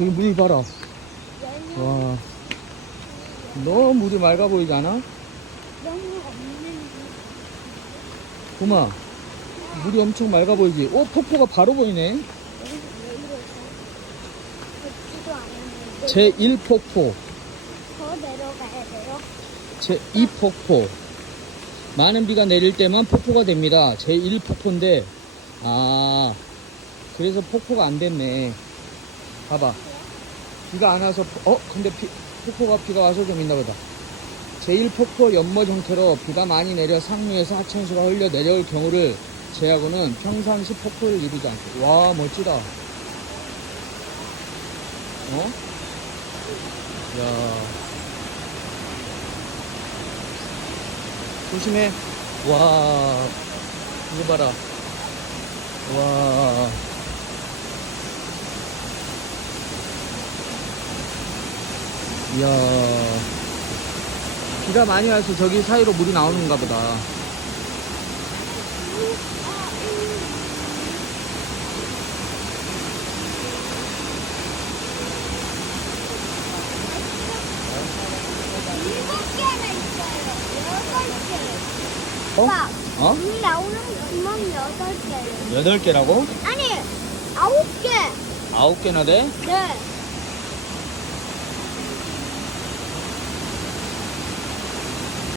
저기 물 봐라. 와. 너무 물이 맑아 보이지 않아? 연유 없는 고마. 물이 엄청 맑아 보이지? 오, 폭포가 바로 보이네. 여기 왜 이러지? 걷지도 않았는데 제1폭포, 더 내려가야 돼요? 제2폭포. 많은 비가 내릴 때만 폭포가 됩니다. 제1폭포인데, 아, 그래서 폭포가 안 됐네. 봐봐. 비가 안 와서, 포- 어? 근데 비- 폭포가 비가 와서 좀 있나 보다. 제1폭포 연못 형태로 비가 많이 내려 상류에서 하천수가 흘러 내려올 경우를 제하고는 평상시 폭포를 이루지 않고. 와, 멋지다. 어? 야. 조심해. 와. 이거 봐라. 와. 이야. 비가 많이 와서 저기 사이로 물이 나오는가 보다. 일곱 개나 있어요. 여덟 개. 어? 오빠, 어? 물 나오는 구멍 여덟 개요. 여덟 개라고? 아니, 아홉 개. 아홉 개나 돼? 네.